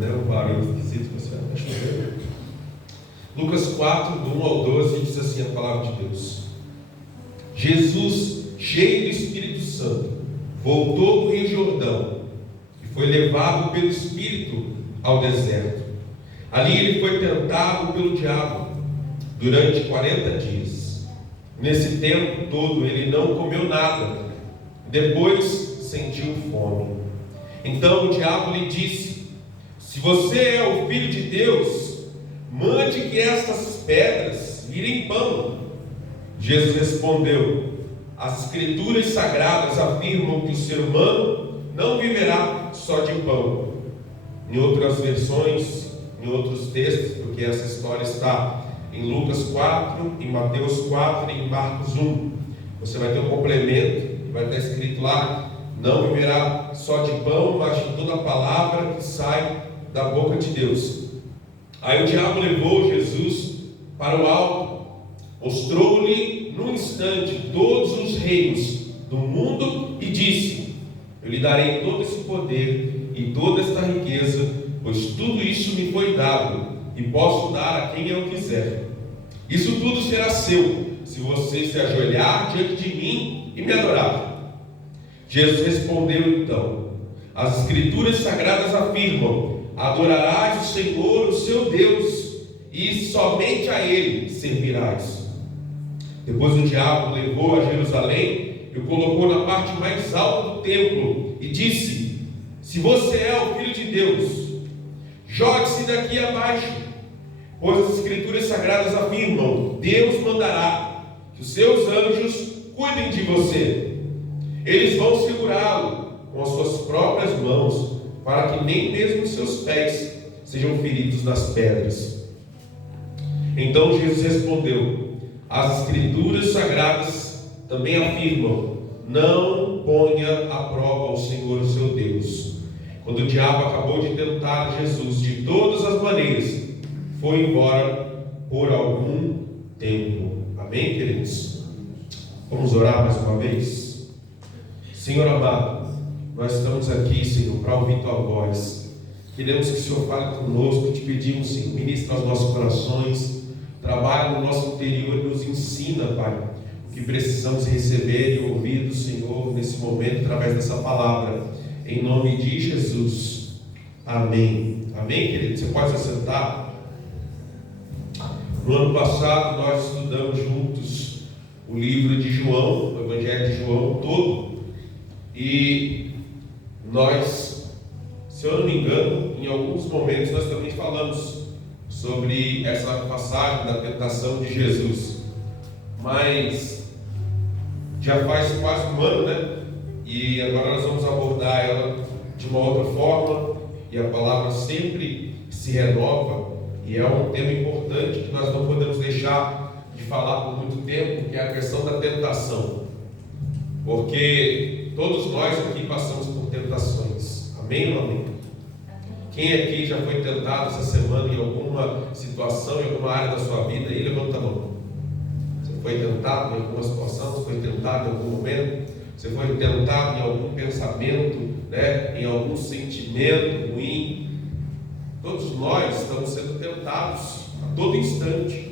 Um barulho esquisito, você vai chover. Lucas 4, do 1 ao 12, diz assim a palavra de Deus: Jesus, cheio do Espírito Santo, voltou do Rio Jordão e foi levado pelo Espírito ao deserto. Ali ele foi tentado pelo diabo durante 40 dias. Nesse tempo todo ele não comeu nada. Depois sentiu fome. Então o diabo lhe disse: se você é o Filho de Deus, mande que estas pedras virem pão. Jesus respondeu: as Escrituras Sagradas afirmam que o ser humano não viverá só de pão. Em outras versões, em outros textos, porque essa história está em Lucas 4, em Mateus 4 e em Marcos 1. Você vai ter um complemento, vai estar escrito lá: não viverá só de pão, mas de toda a palavra que sai da boca de Deus. Aí o diabo levou Jesus para o alto, mostrou-lhe num instante todos os reinos do mundo e disse: eu lhe darei todo esse poder e toda esta riqueza, pois tudo isso me foi dado e posso dar a quem eu quiser. Isso tudo será seu, se você se ajoelhar diante de mim e me adorar. Jesus respondeu então: as Escrituras Sagradas afirmam: adorarás o Senhor, o seu Deus, e somente a Ele servirás. Depois o diabo levou a Jerusalém e o colocou na parte mais alta do templo e disse: se você é o Filho de Deus, jogue-se daqui abaixo, pois as Escrituras Sagradas afirmam: Deus mandará que os seus anjos cuidem de você. Eles vão segurá-lo com as suas próprias mãos, para que nem mesmo os seus pés sejam feridos nas pedras. Então Jesus respondeu: as Escrituras Sagradas também afirmam: não ponha à prova o Senhor, o seu Deus. Quando o diabo acabou de tentar Jesus de todas as maneiras, foi embora por algum tempo. Amém, queridos? Vamos orar mais uma vez? Senhor amado, nós estamos aqui, Senhor, para ouvir Tua voz. Queremos que o Senhor fale conosco. Te pedimos, Senhor, ministra os nossos corações, trabalha no nosso interior e nos ensina, Pai, o que precisamos receber e ouvir do Senhor nesse momento, através dessa palavra. Em nome de Jesus. Amém. Amém, querido? Você pode se assentar. No ano passado, nós estudamos juntos o livro de João, o Evangelho de João todo. E nós, se eu não me engano, em alguns momentos nós também falamos sobre essa passagem da tentação de Jesus. Mas já faz quase um ano, né? E agora nós vamos abordar ela de uma outra forma. E a palavra sempre se renova. E é um tema importante que nós não podemos deixar de falar por muito tempo, que é a questão da tentação. Porque todos nós aqui passamos por tentações. Amém ou amém? Quem aqui já foi tentado essa semana em alguma situação, em alguma área da sua vida? Aí levanta a mão. Você foi tentado em alguma situação? Você foi tentado em algum momento? Você foi tentado em algum pensamento, né? Em algum sentimento ruim? Todos nós estamos sendo tentados a todo instante.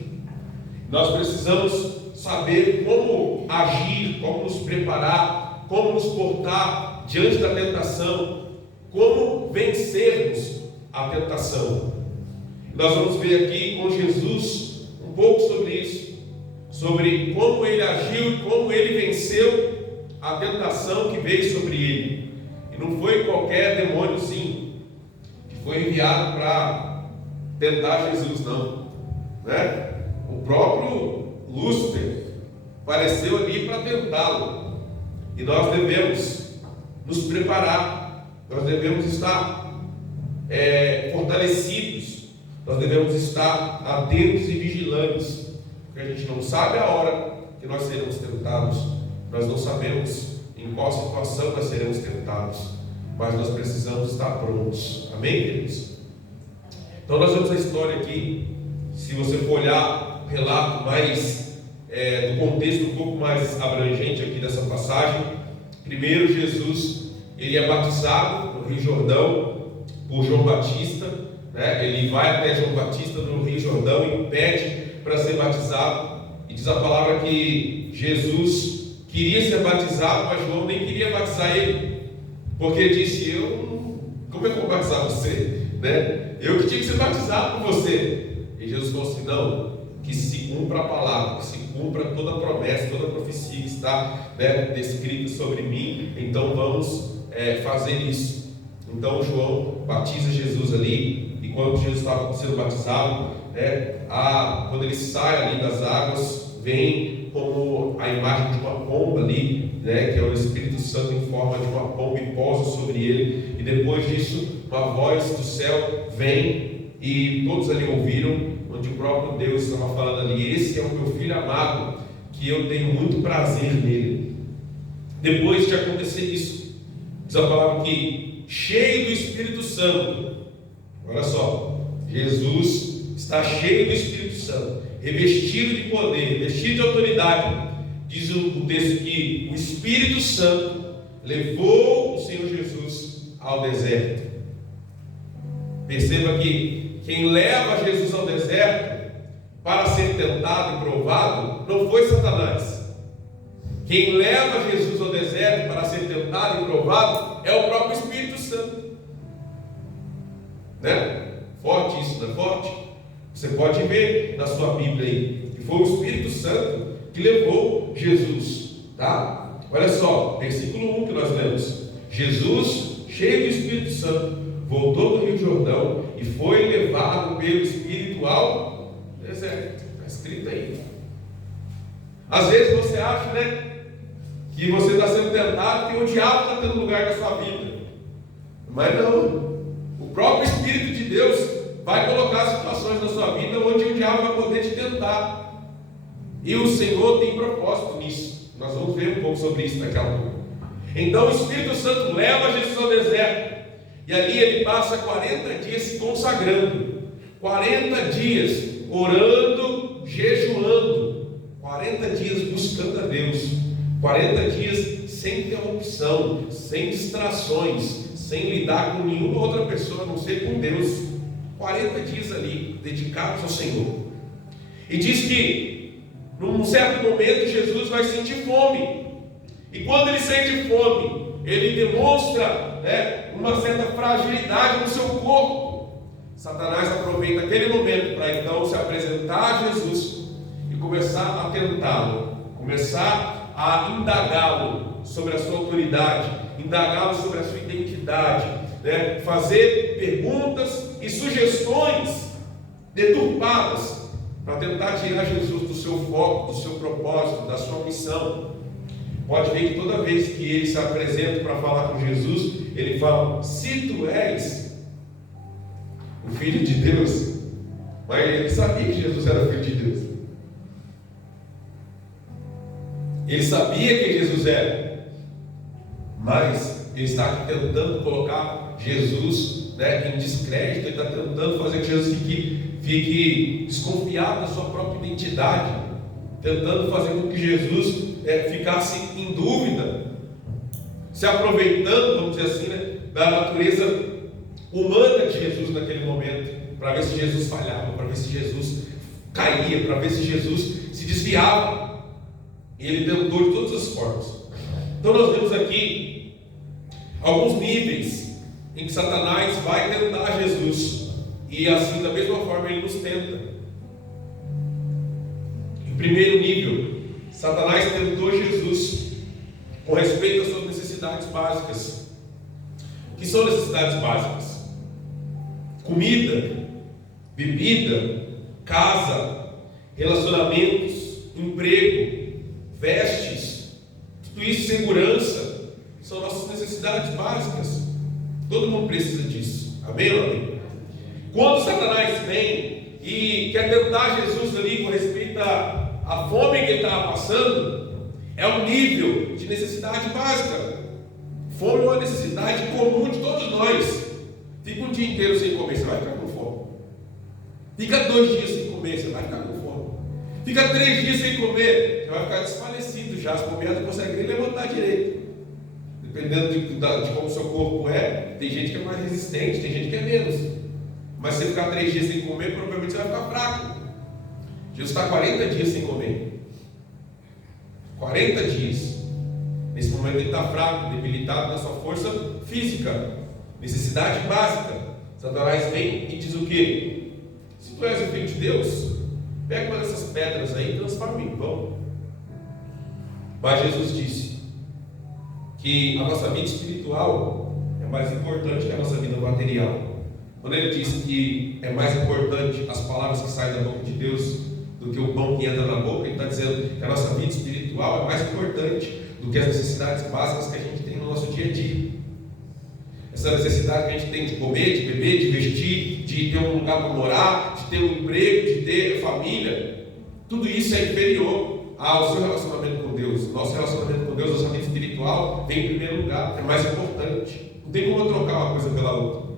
Nós precisamos saber como agir, como nos preparar, como nos portar diante da tentação, como vencermos a tentação. Nós vamos ver aqui com Jesus um pouco sobre isso, sobre como ele agiu e como ele venceu a tentação que veio sobre ele. E não foi qualquer demôniozinho que foi enviado para tentar Jesus, não, né? O próprio Lúcifer apareceu ali para tentá-lo. E nós devemos nos preparar, nós devemos estar fortalecidos, nós devemos estar atentos e vigilantes, porque a gente não sabe a hora que nós seremos tentados, nós não sabemos em qual situação nós seremos tentados, mas nós precisamos estar prontos. Amém, queridos? Então nós vemos a história aqui. Se você for olhar o relato mais do contexto um pouco mais abrangente aqui dessa passagem, primeiro Jesus ele é batizado no Rio Jordão por João Batista, né? Ele vai até João Batista no Rio Jordão e pede para ser batizado, e diz a palavra que Jesus queria ser batizado, mas João nem queria batizar ele, porque ele disse: como é que eu vou batizar você? Né? Eu que tinha que ser batizado por você. E Jesus falou assim: não, que se cumpra a palavra, que se cumpra toda a promessa, toda a profecia que está, né, descrita sobre mim, então vamos fazer isso. Então João batiza Jesus ali, e quando Jesus estava sendo batizado, né, quando ele sai ali das águas, vem como a imagem de uma pomba ali, né, que é o Espírito Santo em forma de uma pomba, e pousa sobre ele, e depois disso uma voz do céu vem, e todos ali ouviram, onde o próprio Deus estava falando ali: esse é o meu filho amado, que eu tenho muito prazer nele. Depois de acontecer isso, diz a palavra que, cheio do Espírito Santo, olha só, Jesus está cheio do Espírito Santo, revestido de poder, revestido de autoridade. Diz o texto que o Espírito Santo levou o Senhor Jesus ao deserto. Perceba que quem leva Jesus ao deserto para ser tentado e provado não foi Satanás. Quem leva Jesus ao deserto para ser tentado e provado é o próprio Espírito Santo. Né? Forte isso, não é forte? Você pode ver na sua Bíblia aí que foi o Espírito Santo que levou Jesus, tá? Olha só, versículo 1 que nós lemos: Jesus, cheio do Espírito Santo, voltou do Rio Jordão e foi levado pelo Espírito ao deserto. Está escrito aí. Às vezes você acha, né, que você está sendo tentado, que o diabo está tendo lugar na sua vida, mas não. O próprio Espírito de Deus vai colocar situações na sua vida onde o diabo vai poder te tentar, e o Senhor tem propósito nisso. Nós vamos ver um pouco sobre isso daqui a pouco. Então o Espírito Santo leva Jesus ao deserto, e ali ele passa 40 dias se consagrando, 40 dias orando, jejuando, 40 dias buscando a Deus, 40 dias sem interrupção, sem distrações, sem lidar com nenhuma outra pessoa a não ser com Deus. 40 dias ali dedicados ao Senhor. E diz que num certo momento Jesus vai sentir fome, e quando ele sente fome, ele demonstra, né, uma certa fragilidade no seu corpo. Satanás aproveita aquele momento para então se apresentar a Jesus e começar a tentá-lo, começar a indagá-lo sobre a sua autoridade, indagá-lo sobre a sua identidade, né, fazer perguntas e sugestões deturpadas para tentar tirar Jesus do seu foco, do seu propósito, da sua missão. Pode ver que toda vez que ele se apresenta para falar com Jesus, ele fala: se tu és o Filho de Deus. Mas ele sabia que Jesus era Filho de Deus. Ele sabia que Jesus era, mas ele está aqui tentando colocar Jesus, né, em descrédito. Ele está tentando fazer que Jesus fique desconfiado da sua própria identidade, tentando fazer com que Jesus ficasse em dúvida, se aproveitando, vamos dizer assim, né, da natureza humana de Jesus naquele momento, para ver se Jesus falhava, para ver se Jesus caía, para ver se Jesus se desviava. E ele tentou de todas as formas. Então nós vemos aqui alguns níveis em que Satanás vai tentar Jesus, e assim da mesma forma ele nos tenta. Em primeiro nível, Satanás tentou Jesus com respeito às suas necessidades básicas. O que são necessidades básicas? Comida, bebida, casa, relacionamentos, emprego, vestes, tudo isso, segurança, são nossas necessidades básicas. Todo mundo precisa disso. Amém ou amém? Quando Satanás vem e quer tentar Jesus ali com respeito à fome que ele estava passando, é um nível de necessidade básica. Fome é uma necessidade comum de todos nós. Fica um dia inteiro sem comer, você vai ficar com fome. Fica 2 dias sem comer, você vai ficar com fome. Fica 3 dias sem comer, você vai ficar desfalecido já. As bobeadas não conseguem nem levantar direito. Dependendo de como o seu corpo é, tem gente que é mais resistente, tem gente que é menos. Mas se você ficar 3 dias sem comer, provavelmente você vai ficar fraco. Jesus está 40 dias sem comer. 40 dias. Nesse momento ele está fraco, debilitado na sua força física. Necessidade básica. Satanás vem e diz o quê? Se tu és o filho de Deus, pega uma dessas pedras aí e transforma em pão. Mas Jesus disse que a nossa vida espiritual é mais importante que a nossa vida material. Quando ele disse que é mais importante as palavras que saem da boca de Deus do que o pão que entra na boca, ele está dizendo que a nossa vida espiritual é mais importante do que as necessidades básicas que a gente tem no nosso dia a dia. Essa necessidade que a gente tem de comer, de beber, de vestir, de ter um lugar para morar, de ter um emprego, de ter família, tudo isso é inferior ao seu relacionamento com Deus. Nosso relacionamento com Deus, nossa vida espiritual, vem em primeiro lugar, é mais importante. Não tem como eu trocar uma coisa pela outra.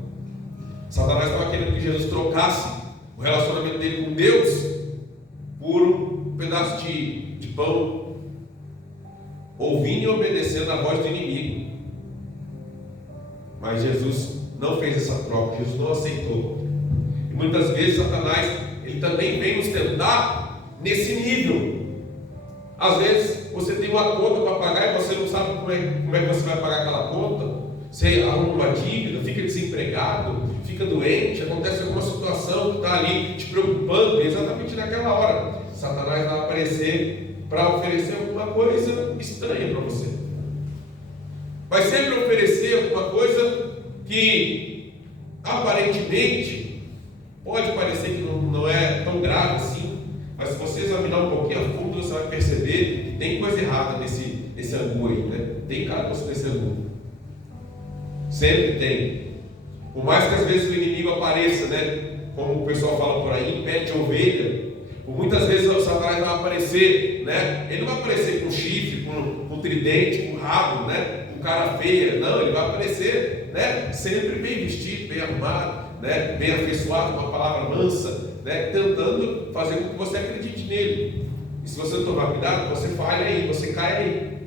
Satanás estava querendo que Jesus trocasse o relacionamento dele com Deus por um pedaço de pão, ouvindo e obedecendo a voz do inimigo. Mas Jesus não fez essa troca, Jesus não aceitou. E muitas vezes Satanás, ele também vem nos tentar nesse nível. Às vezes você tem uma conta para pagar e você não sabe como é que você vai pagar aquela conta. Você arruma uma dívida, fica desempregado, fica doente, acontece alguma situação que está ali te preocupando, exatamente naquela hora Satanás vai aparecer para oferecer alguma coisa estranha para você. Vai sempre oferecer alguma coisa que aparentemente pode parecer que não é tão grave assim, mas se você examinar um pouquinho a fundo, você vai perceber que tem coisa errada nesse angu aí, né? Tem caroço nesse angu. Sempre tem. Por mais que às vezes o inimigo apareça, né? Como o pessoal fala por aí, em pé de ovelha. Por muitas vezes o Satanás vai aparecer, né? Ele não vai aparecer com chifre, com tridente, com rabo, né? Com cara feia. Não, ele vai aparecer, né? Sempre bem vestido, bem arrumado, né? Bem afeiçoado, com uma palavra mansa, né? Tentando fazer com que você acredite nele. E se você não tomar cuidado, você falha aí, você cai aí.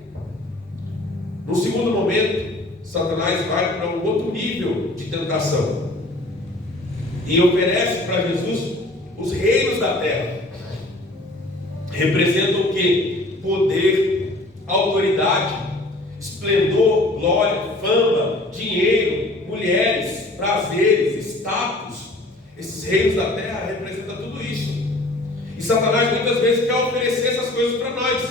No segundo momento, Satanás vai para um outro nível de tentação e oferece para Jesus os reinos da terra. Representam o que? Poder, autoridade, esplendor, glória, fama, dinheiro, mulheres, prazeres, status. Esses reinos da terra representam tudo isso. E Satanás muitas vezes quer oferecer essas coisas para nós: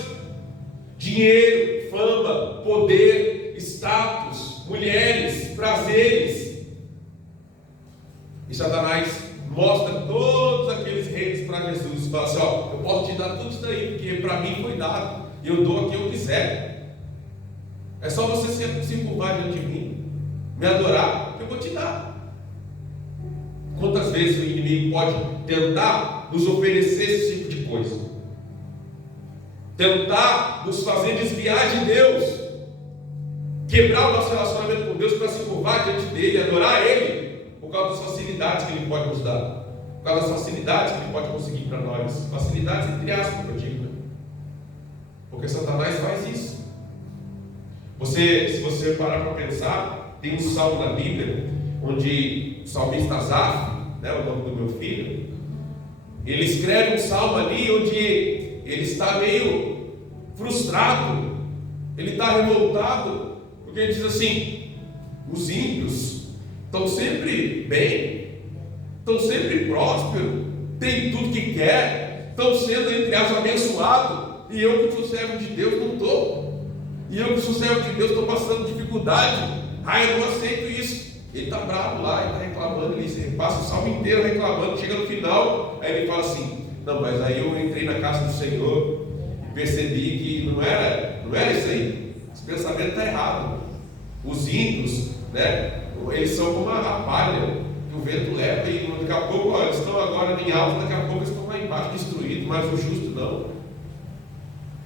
dinheiro, fama, poder, status, mulheres, prazeres. E Satanás mostra todos aqueles reinos para Jesus e fala assim: ó, eu posso te dar tudo isso daí, porque para mim foi dado, e eu dou a quem eu quiser. É só você se curvar diante de mim, me adorar, que eu vou te dar. Quantas vezes o inimigo pode tentar nos oferecer esse tipo de coisa? Tentar nos fazer desviar de Deus, quebrar o nosso relacionamento com Deus para se curvar diante dele, adorar ele, por causa das facilidades que ele pode nos dar, por causa das facilidades que ele pode conseguir para nós. Facilidades entre aspas, eu digo, né? Porque Satanás faz isso. Se você parar para pensar, tem um salmo na Bíblia onde o salmista Asaf, né, o nome do meu filho, ele escreve um salmo ali onde ele está meio frustrado, ele está revoltado, porque ele diz assim: os ímpios estão sempre bem, estão sempre prósperos, têm tudo que quer, estão sendo, entre aspas, abençoados, e eu que sou servo de Deus não estou. E eu que sou servo de Deus estou passando dificuldade. Eu não aceito isso. Ele está bravo lá, ele está reclamando, ele passa o salmo inteiro reclamando, chega no final, aí ele fala assim: não, mas aí eu entrei na casa do Senhor e percebi que não era isso aí. Esse pensamento está errado. Os ímpios, né, eles são como uma rapalha que o vento leva, e daqui a pouco eles estão agora em alta, daqui a pouco eles estão lá embaixo destruídos, mas o justo não.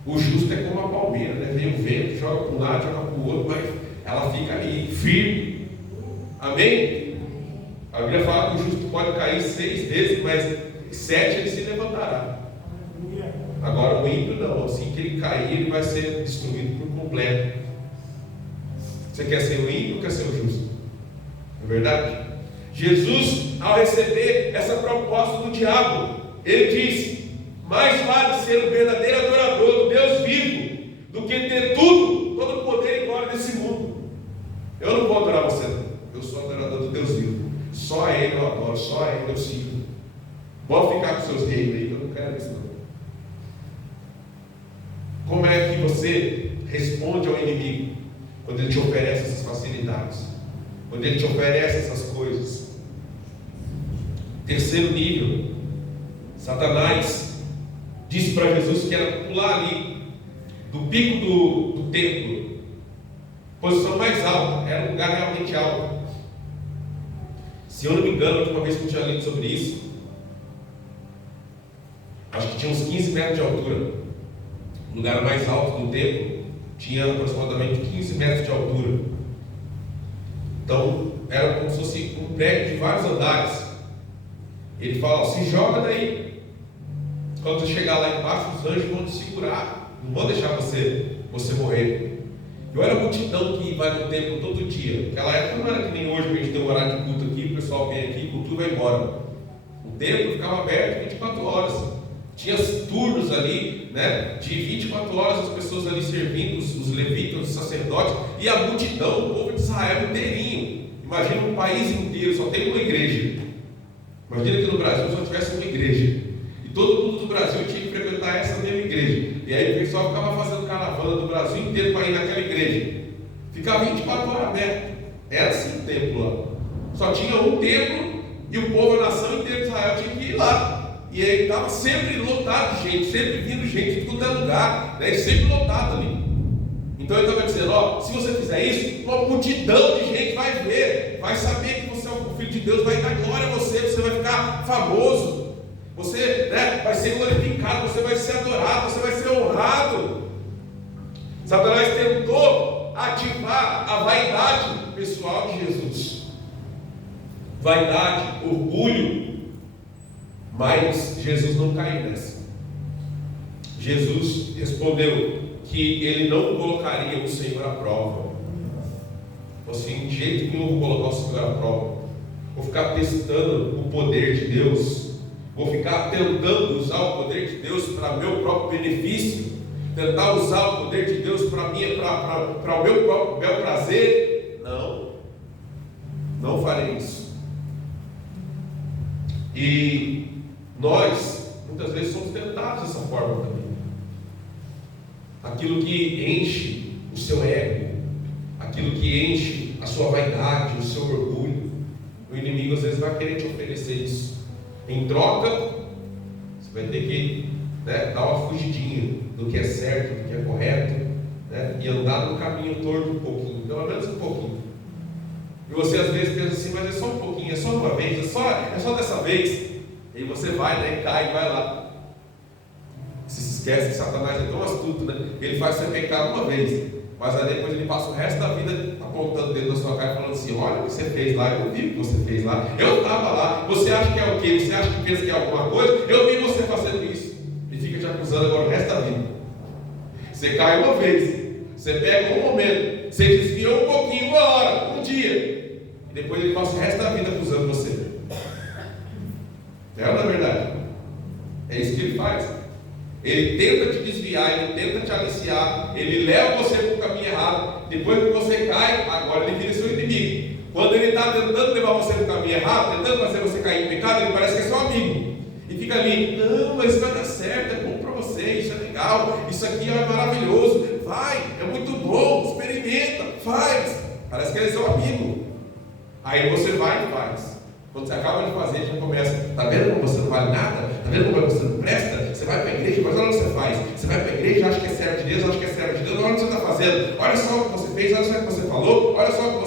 O justo é como uma palmeira, né? Vem o vento, joga para um lado, joga para o outro, mas ela fica ali firme. Amém? A Bíblia fala que o justo pode cair 6 vezes, mas 7 ele se levantará. Agora o ímpio não, assim que ele cair, ele vai ser destruído por completo. Você quer ser o ímpio ou quer ser o justo? Não é verdade? Jesus, ao receber essa proposta do diabo, ele disse: mais vale ser o verdadeiro adorador do Deus vivo do que ter tudo, todo o poder e glória desse mundo. Eu não vou adorar você, não. Eu sou adorador do Deus vivo. Só a Ele eu adoro, só a Ele eu sigo. Pode ficar com seus reinos aí, que eu não quero isso não. Como é que você responde ao inimigo quando ele te oferece essas facilidades? Quando ele te oferece essas coisas? Terceiro nível, Satanás disse para Jesus que era pular ali do pico do templo, posição mais alta, era um lugar realmente alto. Se eu não me engano, a última vez que eu tinha lido sobre isso, acho que tinha uns 15 metros de altura. O lugar mais alto do templo tinha aproximadamente 15 metros de altura. Então, era como se fosse um prédio de vários andares. Ele fala: se joga daí. Quando você chegar lá embaixo, os anjos vão te segurar, não vão deixar você morrer. E olha a multidão que vai no templo todo dia. Naquela época não era que nem hoje, que a gente tem um horário de culto aqui, o pessoal vem aqui, cultua e vai embora. O templo ficava aberto 24 horas. Tinha turnos ali, né, de 24 horas, as pessoas ali servindo, os levitas, os sacerdotes, e a multidão, o povo de Israel inteirinho. Imagina um país inteiro, só tem uma igreja. Imagina que no Brasil só tivesse uma igreja. E todo mundo do Brasil tinha que frequentar essa mesma igreja. E aí o pessoal ficava fazendo caravana do Brasil inteiro para ir naquela igreja. Ficava 24 horas aberto. Era assim o templo lá. Só tinha um templo e o povo, a nação inteira de Israel tinha que ir lá. E aí estava sempre lotado de gente, sempre vindo gente de todo lugar, né? E sempre lotado ali. Então ele estava dizendo: ó, se você fizer isso, uma multidão de gente vai ver, vai saber que você é o Filho de Deus, vai dar glória a você, você vai ficar famoso, você, né, vai ser glorificado, você vai ser adorado, você vai ser honrado. Satanás tentou ativar a vaidade pessoal de Jesus, vaidade, orgulho. Mas Jesus não caiu nessa. Jesus respondeu que ele não colocaria o Senhor à prova. Assim, de jeito nenhum vou colocar o Senhor à prova. Vou ficar testando o poder de Deus. Vou ficar tentando usar o poder de Deus para meu próprio benefício. Tentar usar o poder de Deus para o meu próprio bel prazer. Não farei isso. E nós, muitas vezes, somos tentados dessa forma também. Aquilo que enche o seu ego, aquilo que enche a sua vaidade, o seu orgulho, o inimigo às vezes vai querer te oferecer isso. Em troca, você vai ter que, né, dar uma fugidinha do que é certo, do que é correto, né, e andar no caminho torto um pouquinho, pelo menos um pouquinho. E você às vezes pensa assim: mas é só um pouquinho, é só uma vez, é só dessa vez. E você vai, né, cai e vai lá. Você se esquece que Satanás é tão astuto, né? Ele faz você pecar uma vez, mas aí depois ele passa o resto da vida apontando o dedo na sua cara e falando assim: olha o que você fez lá, eu vi o que você fez lá, eu estava lá, você acha que é o quê? Você acha que pensa que é alguma coisa? Eu vi você fazendo isso. E fica te acusando agora o resto da vida. Você cai uma vez, você pega um momento, você desviou um pouquinho, uma hora, um dia, e depois ele passa o resto da vida acusando você. É ou não é verdade? É isso que ele faz. Ele tenta te desviar, ele tenta te aliciar, ele leva você para o caminho errado. Depois que você cai, agora ele vira seu inimigo. Quando ele está tentando levar você para o caminho errado, tentando fazer você cair em pecado, ele parece que é seu amigo. E fica ali: não, mas vai dar certo, é bom para você, isso é legal, isso aqui é maravilhoso, vai, é muito bom, experimenta, faz. Parece que ele é seu amigo. Aí você vai e faz. Quando você acaba de fazer, já começa: está vendo como você não vale nada? Está vendo como você não presta? Você vai para a igreja, mas olha o que você faz. Você vai para a igreja, acha que é servo de Deus, acha que é servo de Deus, olha o que você está fazendo. Olha só o que você fez, olha só o que você falou, olha só como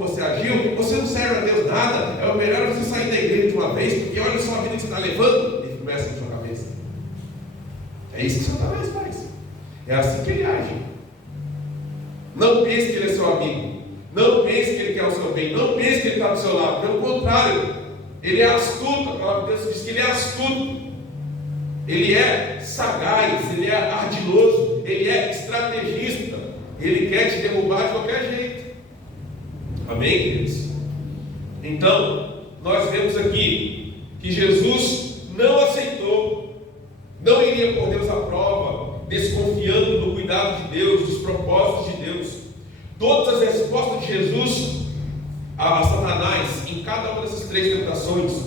você agiu. Você não serve a Deus nada. É o melhor você sair da igreja de uma vez, porque olha só a vida que você está levando. E começa na sua cabeça. É isso que Satanás faz. É assim que ele age. Não pense que ele é seu amigo. Não pense que ele quer o seu bem, não pense que ele está do seu lado, pelo contrário, ele é astuto. A palavra de Deus diz que ele é astuto, ele é sagaz, ele é ardiloso, ele é estrategista, ele quer te derrubar de qualquer jeito. Amém, queridos? Então, nós vemos aqui que Jesus não aceitou, não iria pôr Deus à prova, desconfiando do cuidado de Deus, dos propósitos de Deus. Todas as respostas de Jesus a Satanás, em cada uma dessas 3 tentações,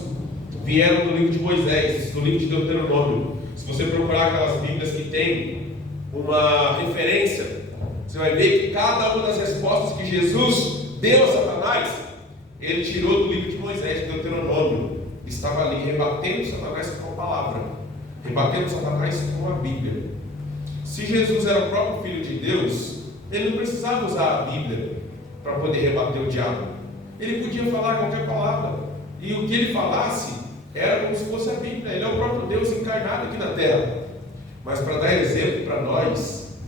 vieram do livro de Moisés, do livro de Deuteronômio. Se você procurar aquelas Bíblias que tem uma referência, você vai ver que cada uma das respostas que Jesus deu a Satanás, ele tirou do livro de Moisés, de Deuteronômio. Estava ali rebatendo Satanás com a palavra, rebatendo Satanás com a Bíblia. Se Jesus era o próprio Filho de Deus, ele não precisava usar a Bíblia para poder rebater o diabo. Ele podia falar qualquer palavra, e o que ele falasse era como se fosse a Bíblia. Ele é o próprio Deus encarnado aqui na terra. Mas para dar exemplo para nós,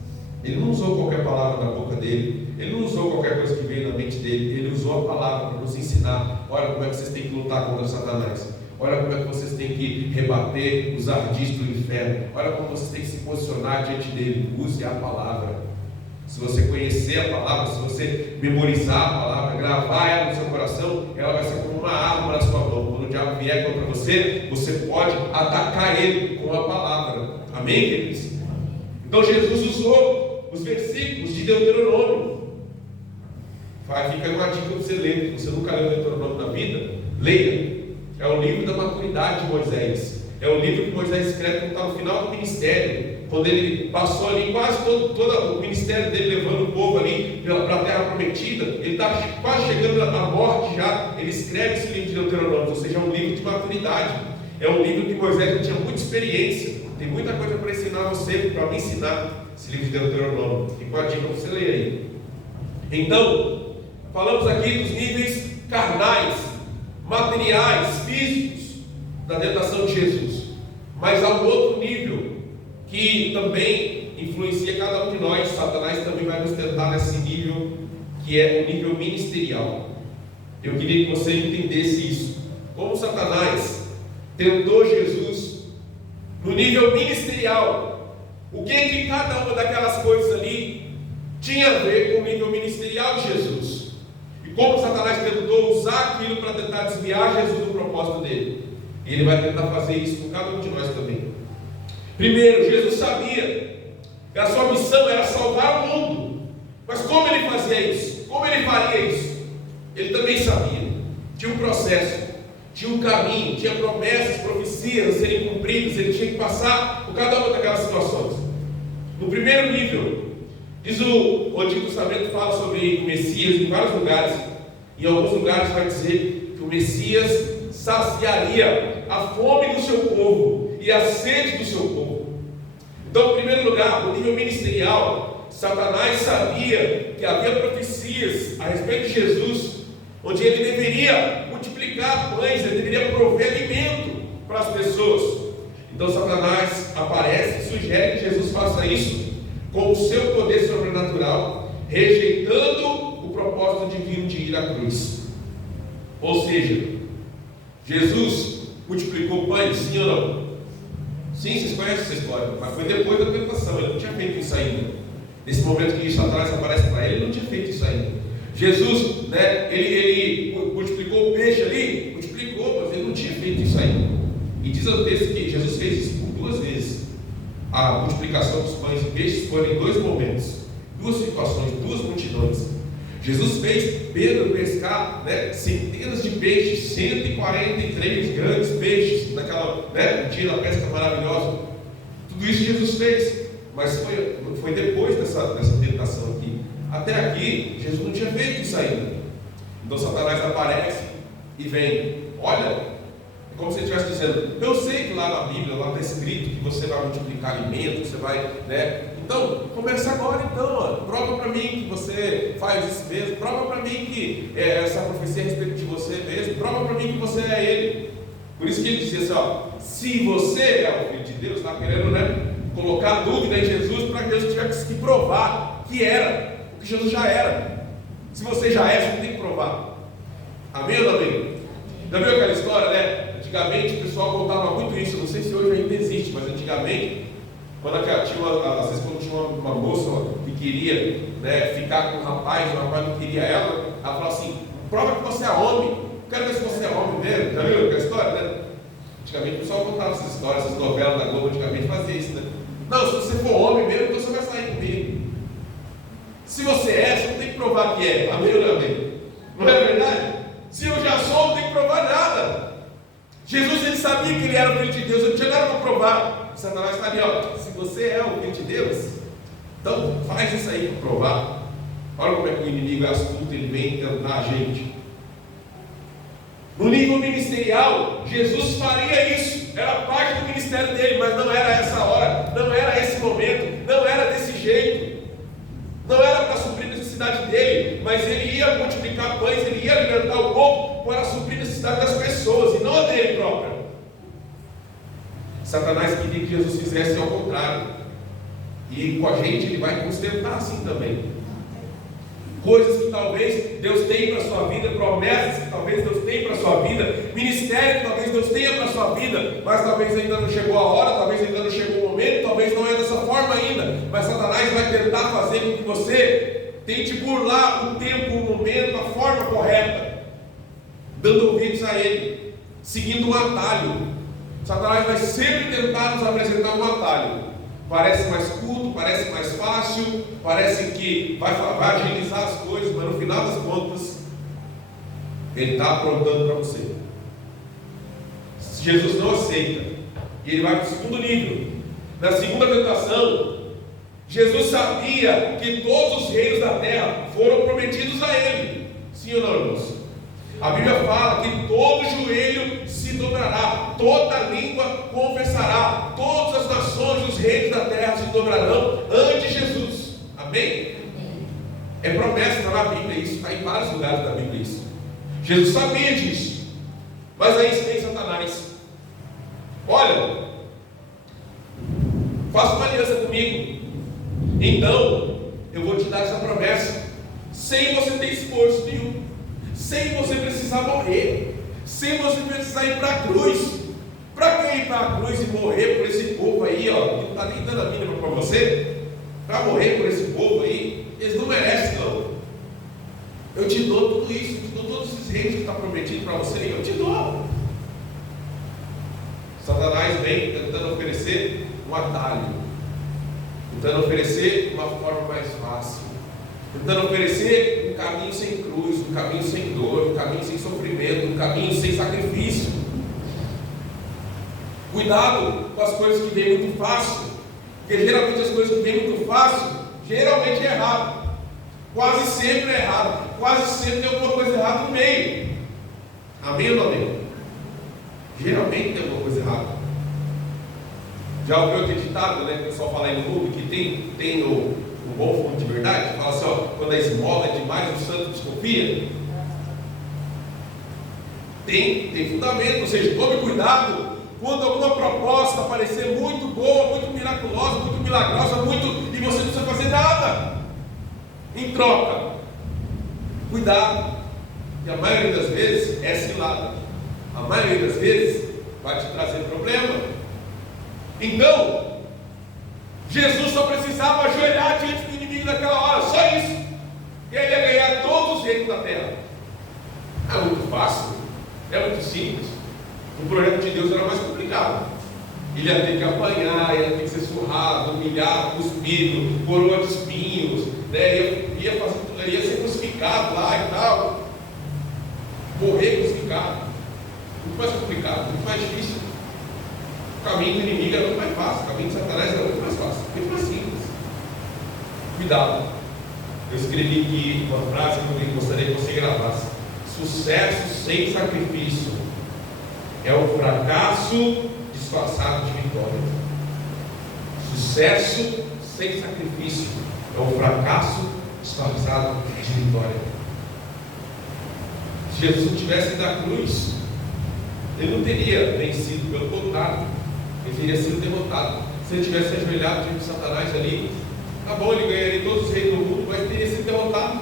ele não usou qualquer palavra da boca dele, ele não usou qualquer coisa que veio na mente dele, ele usou a palavra para nos ensinar. Olha como é que vocês têm que lutar contra Satanás, olha como é que vocês têm que rebater os ardis do inferno, olha como vocês têm que se posicionar diante dele. Use a palavra. Se você conhecer a palavra, se você memorizar a palavra, gravar ela no seu coração, ela vai ser como uma arma na sua mão. Quando o diabo vier contra você, você pode atacar ele com a palavra. Amém, queridos? Então Jesus usou os versículos de Deuteronômio. Fica uma dica para você ler. Se você nunca leu Deuteronômio na vida, leia. É o livro da maturidade de Moisés. É o livro que Moisés escreve quando está no final do ministério, quando ele passou ali quase todo o ministério dele, levando o povo ali para a terra prometida. Ele está quase chegando à morte já. Ele escreve esse livro de Deuteronômio, ou seja, é um livro de maturidade. É um livro que Moisés já tinha muita experiência. Tem muita coisa para ensinar você, para me ensinar esse livro de Deuteronômio. Fica uma dica para você ler aí. Então, falamos aqui dos níveis carnais, materiais, físicos da tentação de Jesus. Mas há um outro nível que também influencia cada um de nós. Satanás também vai nos tentar nesse nível, que é o nível ministerial. Eu queria que você entendesse isso. Como Satanás tentou Jesus no nível ministerial. O que cada uma daquelas coisas ali tinha a ver com o nível ministerial de Jesus? E como Satanás tentou usar aquilo para tentar desviar Jesus do propósito dele. E ele vai tentar fazer isso com cada um de nós também. Primeiro, Jesus sabia que a sua missão era salvar o mundo. Mas como ele fazia isso? Como ele faria isso? Ele também sabia. Tinha um processo, tinha um caminho, tinha promessas, profecias a serem cumpridas. Ele tinha que passar por cada uma daquelas situações. No primeiro nível, diz o Antigo Testamento, fala sobre o Messias em vários lugares. Em alguns lugares vai dizer que o Messias saciaria a fome do seu povo e a sede do seu povo. Então, em primeiro lugar, no nível ministerial, Satanás sabia que havia profecias a respeito de Jesus, onde ele deveria multiplicar pães, ele deveria prover alimento para as pessoas. Então Satanás aparece e sugere que Jesus faça isso com o seu poder sobrenatural, rejeitando o propósito divino de ir à cruz. Ou seja, Jesus multiplicou pães, sim ou não? Sim, vocês conhecem essa história, mas foi depois da tentação, ele não tinha feito isso ainda. Nesse momento que Satanás aparece para ele, ele não tinha feito isso ainda. Jesus, ele multiplicou o peixe ali, multiplicou, mas ele não tinha feito isso ainda. E diz o texto que Jesus fez isso por 2 vezes. A multiplicação dos pães e peixes foram em 2 momentos, 2 situações, 2 multidões. Jesus fez Pedro pescar centenas de peixes, 143 grandes peixes, naquela dia da pesca maravilhosa. Tudo isso Jesus fez, mas foi depois dessa tentação aqui. Até aqui, Jesus não tinha feito isso ainda. Então Satanás aparece e vem, olha, é como se ele estivesse dizendo, eu sei que lá na Bíblia, lá está escrito que você vai multiplicar alimento, você vai, então, começa agora então, prova para mim que você faz isso mesmo, prova para mim que essa profecia é a respeito de você mesmo, prova para mim que você é ele. Por isso que ele dizia assim, se você é o Filho de Deus, está querendo colocar dúvida em Jesus, para que Jesus tivesse que provar que era o que Jesus já era. Se você já é, você tem que provar. Amém ou não amém? Já viu aquela história, Antigamente o pessoal contava muito isso, não sei se hoje ainda existe, mas antigamente, quando tinha uma moça que queria ficar com um rapaz, o rapaz não queria ela, Ela fala assim: prova que você é homem. Quero ver se você é homem mesmo. Já viu aquela história, né? Antigamente o pessoal contava essas histórias, essas novelas da Globo, antigamente fazia isso, né? Não, se você for homem mesmo, então você vai sair comigo. Se você é, você não tem que provar que é. Amém ou não amém? Não é verdade? Se eu já sou, não tem que provar nada. Jesus, ele sabia que ele era o filho de Deus, ele não tinha nada para provar. Satanás está ali, ó. Se você é o filho de Deus, então faz isso aí para provar. Olha como é que o inimigo é astuto, ele vem tentar a gente. No nível ministerial, Jesus faria isso, era parte do ministério dele, mas não era essa hora, não era esse momento, não era desse jeito, não era para suprir a necessidade dele, mas ele ia multiplicar pães, ele ia alimentar o povo para suprir a necessidade das pessoas e não a dele próprio. Satanás queria que Jesus fizesse ao contrário, e com a gente ele vai nos tentar assim também. Coisas que talvez Deus tenha para a sua vida, promessas que talvez Deus tenha para a sua vida, ministério que talvez Deus tenha para a sua vida, mas talvez ainda não chegou a hora, talvez ainda não chegou o momento, talvez não é dessa forma ainda, mas Satanás vai tentar fazer com que você tente burlar o tempo, o momento, a forma correta, dando ouvidos a ele, seguindo um atalho. Satanás vai sempre tentar nos apresentar um atalho. Parece mais curto, parece mais fácil, parece que vai agilizar as coisas, mas no final das contas, ele está aprontando para você. Jesus não aceita, e ele vai para o segundo nível. Na segunda tentação, Jesus sabia que todos os reinos da terra foram prometidos a ele. Sim ou não, irmãos? A Bíblia fala que todo joelho se dobrará, toda língua confessará, todas as nações, os reis da terra se dobrarão ante Jesus. Amém? É promessa, está na Bíblia isso, está em vários lugares da Bíblia isso. Jesus sabia disso, mas aí vem Satanás. Olha, faça uma aliança comigo, então eu vou te dar essa promessa, sem você ter esforço nenhum, sem você precisar morrer, sem você precisar ir para a cruz. Para que ir para a cruz e morrer por esse povo aí, ó, que não está nem dando a mínima para você? Para morrer por esse povo aí, eles não merecem, não. Eu te dou tudo isso, eu te dou todos esses reinos que está prometido para você, eu te dou. Satanás vem tentando oferecer um atalho, tentando oferecer uma forma mais fácil, tentando oferecer um caminho sem cruz, um caminho sem dor, um caminho sem sofrimento, um caminho sem sacrifício. Cuidado com as coisas que vêm muito fácil, porque geralmente as coisas que vêm muito fácil, geralmente é errado, quase sempre é errado, quase sempre tem alguma coisa errada no meio. Amém ou não amém? Geralmente tem alguma coisa errada. Já ouviu aquele ditado, né, que o pessoal fala aí no mundo, que tem no bom fundo de verdade, fala assim, ó, quando a esmola é demais, o santo desconfia. Tem fundamento, ou seja, tome cuidado quando alguma proposta parecer muito boa, muito miraculosa, muito milagrosa, e você não precisa fazer nada em troca. Cuidado, e a maioria das vezes é cilada, a maioria das vezes vai te trazer problema. Então, Jesus só precisava ajoelhar diante do inimigo naquela hora, só isso. E ele ia ganhar todos os reinos da terra. É muito fácil, é muito simples. O projeto de Deus era mais complicado. Ele ia ter que apanhar, ia ter que ser surrado, humilhado, cuspido, coroa de espinhos, né? ia ser crucificado lá e tal. Morrer crucificado. Muito mais complicado, muito mais difícil. O caminho do inimigo era muito mais fácil, o caminho de Satanás era muito mais fácil, muito mais simples. Cuidado. Eu escrevi aqui uma frase que eu gostaria que você gravasse: sucesso sem sacrifício é um fracasso disfarçado de vitória. Sucesso sem sacrifício é um fracasso disfarçado de vitória. Se Jesus não tivesse ido à cruz, ele não teria vencido, pelo contrário, ele teria sido derrotado. Se ele tivesse ajoelhado diante de Satanás ali, tá bom, ele ganharia todos os reis do mundo, mas teria sido derrotado.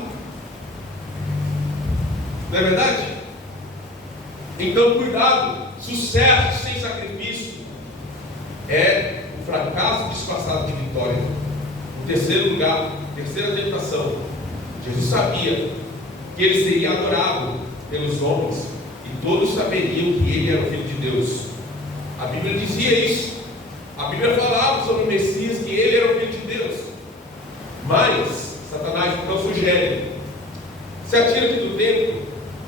Não é verdade? Então, cuidado. Sucesso sem sacrifício é um fracasso disfarçado de vitória. Em terceiro lugar, terceira tentação, Jesus sabia que que ele seria adorado pelos homens, e todos saberiam que ele era o Filho de Deus. A Bíblia dizia isso. A Bíblia falava sobre o Messias, que ele era o Filho de Deus. Mas Satanás então sugere: se atira aqui do templo,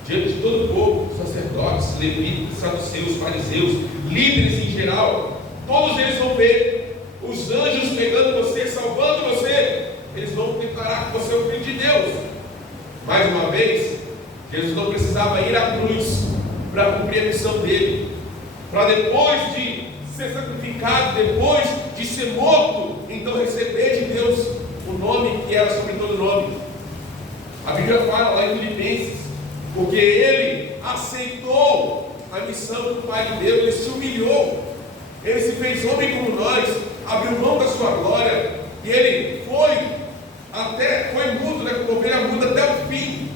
diante de todo o povo, sacerdotes, levitas, saduceus, fariseus, líderes em geral, todos eles vão ver os anjos pegando você, salvando você. Eles vão declarar que você é o Filho de Deus. Mais uma vez, Jesus não precisava ir à cruz para cumprir a missão dele, para depois de ser sacrificado, depois de ser morto, então receber de Deus o nome que era sobre todo nome. A Bíblia fala lá em Filipenses, porque ele aceitou a missão do Pai de Deus, ele se humilhou, ele se fez homem como nós, abriu mão da sua glória, e ele foi mudo, como ovelha muda até o fim.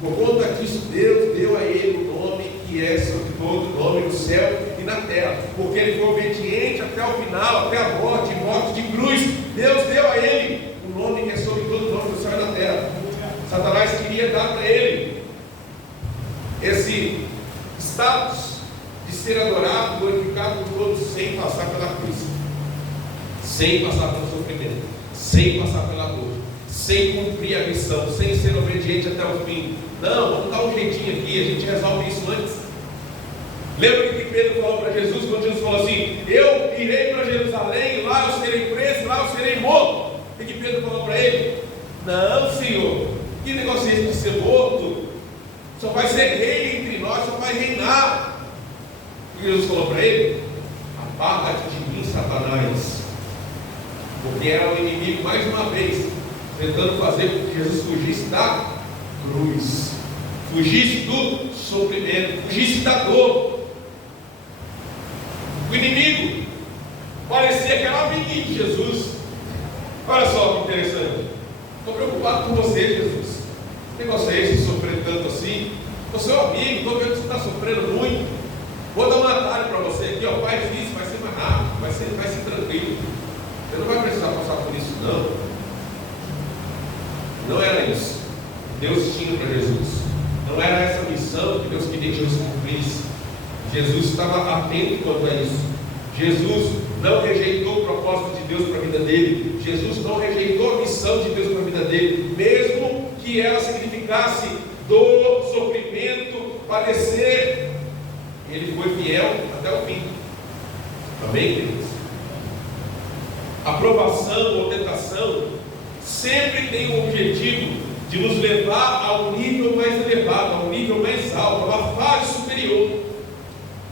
Por conta disso, Deus deu a ele o nome que é sobre todo nome no céu e na terra, porque ele foi obediente até o final, até a morte de cruz. Deus deu a ele o nome que é sobre todo nome no céu e na terra. Satanás queria dar para ele esse status de ser adorado, glorificado por todos, sem passar pela cruz, sem passar pelo sofrimento, sem passar pela dor, sem cumprir a missão, sem ser obediente até o fim. Não, vamos dar um jeitinho aqui, a gente resolve isso antes. Lembra que Pedro falou para Jesus, quando Jesus falou assim: eu irei para Jerusalém, lá eu serei preso, lá eu serei morto. O que Pedro falou para ele? Não, Senhor, que negócio é esse de ser morto? Só vai ser rei entre nós, só vai reinar. O que Jesus falou para ele? Aparta-te de mim, Satanás. Porque era o inimigo, mais uma vez, tentando fazer com que Jesus fugisse da cruz, fugisse do sofrimento, fugisse da dor. O inimigo parecia que era o amiguinho de Jesus. Olha só que interessante. Estou preocupado com você, Jesus. Que negócio é esse, sofrendo tanto assim? Você é um amigo, estou vendo que você está sofrendo muito. Vou dar um atalho para você aqui, ó. Faz isso, vai ser mais rápido, vai ser tranquilo. Você não vai precisar passar por isso, não. Não era isso. Deus tinha para Jesus. Não era essa missão que Deus queria que Jesus cumprisse. Jesus estava atento quanto a isso. Jesus não rejeitou o propósito de Deus para a vida dele. Jesus não rejeitou a missão de Deus para a vida dele, mesmo que ela significasse dor, sofrimento, padecer. Ele foi fiel até o fim. Amém, queridos? Aprovação ou tentação sempre tem o objetivo de nos levar a um nível mais elevado, a um nível mais alto, a uma fase superior.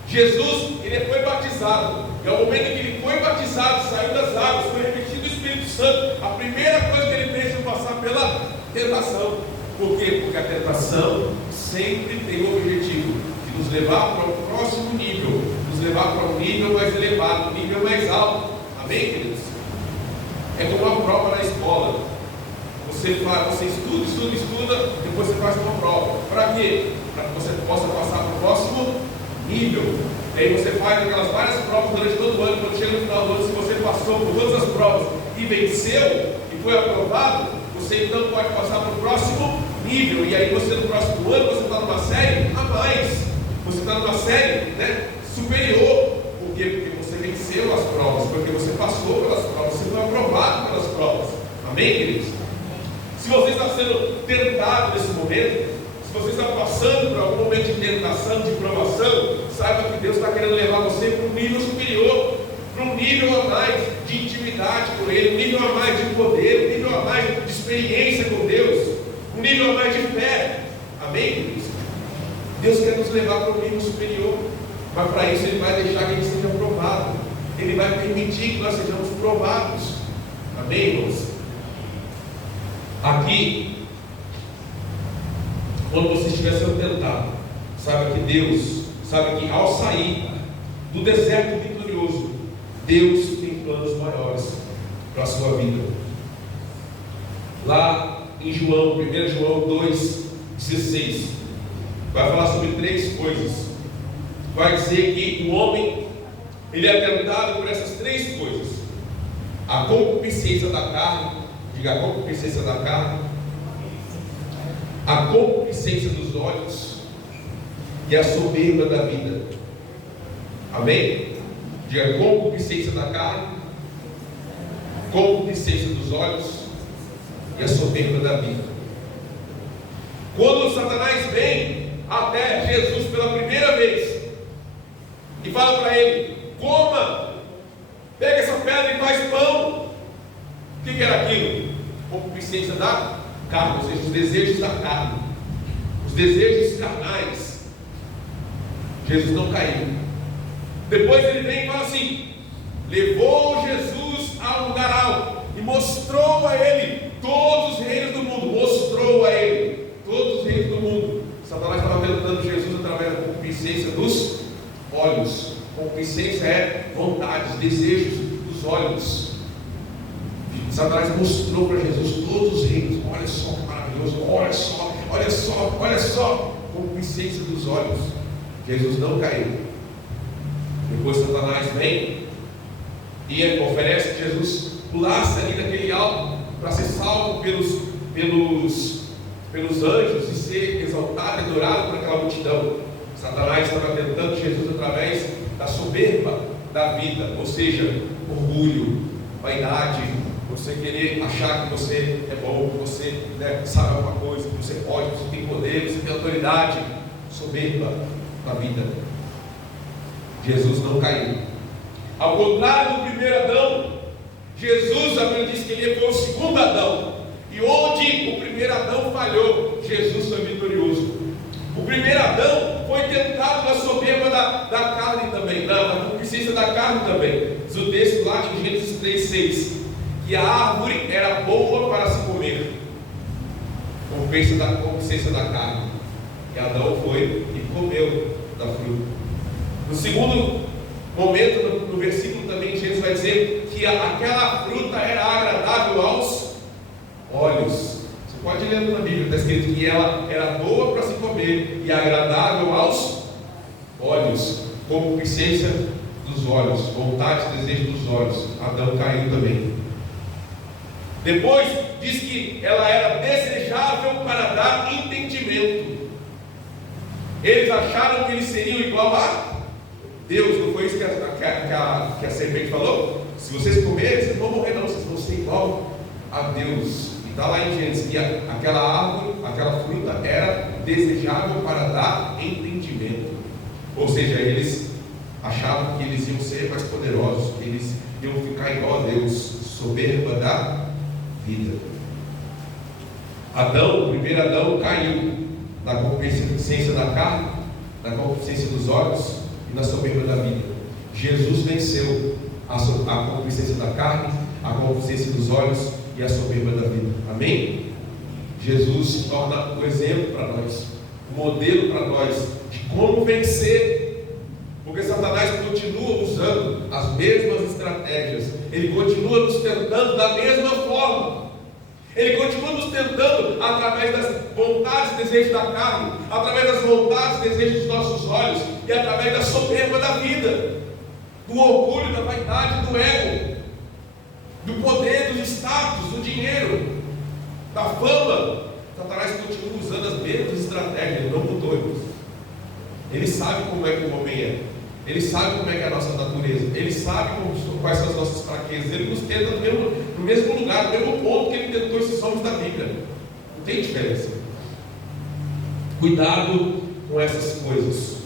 Jesus, ele foi batizado, e ao momento em que ele foi batizado, saiu das águas, foi revestido do Espírito Santo, a primeira coisa que ele fez foi passar pela tentação. Por quê? Porque a tentação sempre tem o objetivo de nos levar para o próximo nível, nos levar para um nível mais elevado, um nível mais alto. Amém, queridos? É como uma prova na escola. Você estuda, depois você faz uma prova. Para quê? Para que você possa passar para o próximo nível. E aí você faz aquelas várias provas durante todo o ano. Quando chega no final do ano, se você passou por todas as provas e venceu, e foi aprovado, você então pode passar para o próximo nível. E aí você no próximo ano, você está numa série a mais. Você está numa série, superior. Por quê? Porque você venceu as provas, porque você passou pelas provas, você foi aprovado pelas provas. Amém, queridos? Se você está sendo tentado nesse momento, se você está passando por algum momento de tentação, de provação, saiba que Deus está querendo levar você para um nível superior, para um nível a mais de intimidade com Ele, um nível a mais de poder, um nível a mais de experiência com Deus, um nível a mais de fé. Amém, queridos? Deus quer nos levar para um nível superior, mas para isso Ele vai deixar que a gente seja provado. Ele vai permitir que nós sejamos provados. Amém, irmãos? Aqui, quando você estiver sendo tentado, saiba que ao sair do deserto vitorioso, Deus tem planos maiores para a sua vida. Lá em João, 1 João 2,16, vai falar sobre 3 coisas. Vai dizer que o homem, ele é tentado por essas 3 coisas: a concupiscência da carne. Diga: a concupiscência da carne, a concupiscência dos olhos e a soberba da vida. Amém? Diga: concupiscência da carne, concupiscência dos olhos e a soberba da vida. Quando Satanás vem até Jesus pela primeira vez e fala para ele: coma, pega essa pedra e faz pão. O que era aquilo? Concupiscência da carne, ou seja, os desejos da carne, os desejos carnais. Jesus não caiu. Depois ele vem e fala assim: levou Jesus a um lugar alto e mostrou a ele todos os reinos do mundo. Mostrou a ele todos os reinos do mundo. Satanás estava tentando Jesus através da concupiscência dos olhos. Concupiscência é vontades, desejos dos olhos. Satanás mostrou para Jesus todos os reinos. Olha só que maravilhoso, olha só, olha só, olha só. Concupiscência dos olhos. Jesus não caiu. Depois Satanás vem e oferece que Jesus pulasse ali naquele alto para ser salvo pelos anjos e ser exaltado e adorado por aquela multidão. Satanás estava tentando Jesus através da soberba da vida, ou seja, orgulho, vaidade, você querer achar que você é bom, que você sabe alguma coisa, que você pode, que você tem poder, você tem autoridade. Soberba da vida. Jesus não caiu. Ao contrário do primeiro Adão, Jesus, a Bíblia diz que ele foi o segundo Adão. E onde o primeiro Adão falhou, Jesus foi vitorioso. O primeiro Adão foi tentado na soberba da carne também, na concupiscência da carne também. Diz o texto lá em Gênesis 3,6, que a árvore era boa para se comer, concupiscência da carne. E Adão foi e comeu da fruta. No segundo momento, no versículo também, Jesus vai dizer que aquela fruta era agradável aos olhos. Você pode ler na Bíblia, está escrito que ela era boa para se comer e agradável aos olhos. Concupiscência dos olhos, vontade e desejo dos olhos. Adão caiu também. Depois diz que ela era desejável para dar entendimento. Eles acharam que eles seriam igual a Deus. Não foi isso que a serpente falou? Se vocês comerem, vocês não vão morrer não, vocês vão ser igual a Deus. E está lá em Gênesis que aquela árvore, aquela fruta era desejável para dar entendimento. Ou seja, eles achavam que eles iam ser mais poderosos, que eles iam ficar igual a Deus. Soberba da vida. Adão, o primeiro Adão caiu na concupiscência da carne, na concupiscência dos olhos e na soberba da vida. Jesus venceu a concupiscência da carne, a concupiscência dos olhos e a soberba da vida. Amém? Jesus se torna o exemplo para nós, o modelo para nós de como vencer, porque Satanás continua usando as mesmas estratégias, ele continua nos tentando da mesma forma. Ele continua nos tentando através das vontades e desejos da carne, através das vontades e desejos dos nossos olhos e através da soberba da vida, do orgulho, da vaidade, do ego, do poder, do status, do dinheiro, da fama. Satanás continua usando as mesmas estratégias, ele não mudou, irmãos. Ele sabe como é que o homem é, ele sabe como é que é a nossa natureza, ele sabe quais são as nossas fraquezas, ele nos tenta no mesmo lugar, no mesmo ponto que ele tentou esses homens da Bíblia. Não tem diferença. Cuidado com essas coisas,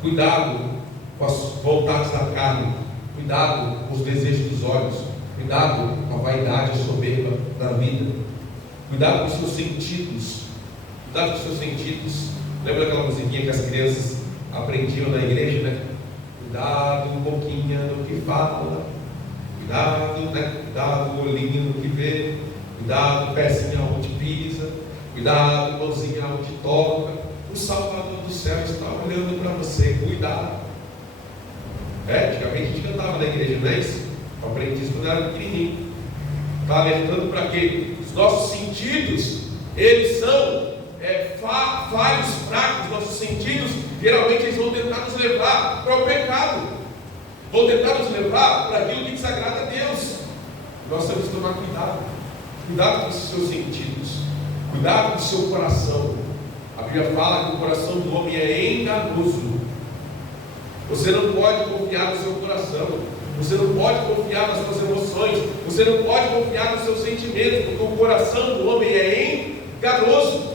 cuidado com as vontades da carne, cuidado com os desejos dos olhos, cuidado com a vaidade e a soberba da vida, cuidado com os seus sentidos, cuidado com os seus sentidos. Lembra aquela musiquinha que as crianças aprendiam na igreja, né? Cuidado um pouquinho no que fala, cuidado, né? Cuidado o olhinho no que vê, cuidado o pezinho onde pisa, cuidado mãozinha onde toca. O Salvador do céu está olhando para você, cuidado. Antigamente a gente cantava na igreja, não é isso? Eu aprendi isso quando era pequenininho. Está alertando para quê? Os nossos sentidos, eles são falhos, fracos. Nossos sentidos, geralmente eles vão tentar nos levar para o pecado, vão tentar nos levar para aquilo que desagrada a Deus. Nós temos que tomar cuidado com os seus sentidos. Cuidado com o seu coração. A Bíblia fala que o coração do homem é enganoso. Você não pode confiar no seu coração. Você não pode confiar nas suas emoções. Você não pode confiar nos seus sentimentos, porque o coração do homem é enganoso.